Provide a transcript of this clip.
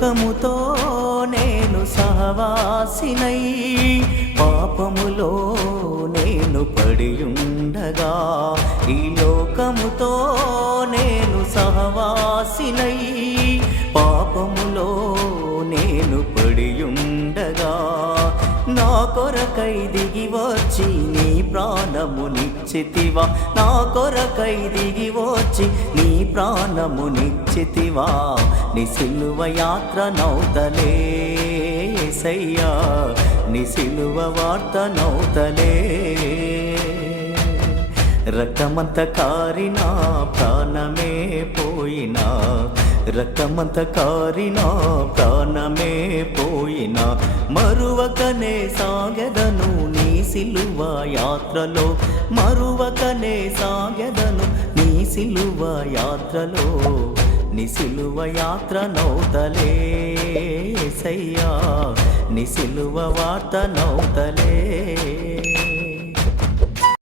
లోకముతో నేను సహవాసినై పాపములో నేను పడియుండగా ఈ లోకముతో నేను సహవాసినై పాపములో నేను పడియుండగా నా కొరకై దిగి వచ్చి నీ ప్రాణమునిచ్చితివా నా కొరకై దిగి వచ్చి నీ ప్రాణమునిచ్చితివా నీ సిలువ యాత్ర నౌతలే యేసయ్యా నీ సిలువ వార్త నౌతలే రక్తమంత కారినా ప్రాణమే పోయినా రక్తమంత కారినా ప్రాణమే పోయినా మరువకనే సాగెదను నీ సిలువ యాత్రలో మరువకనే సాగెదను నీ సిలువ యాత్రలో నీ సిలువ యాత్ర నౌతలే యేసయ్యా నీ సిలువ వార్త నౌతలే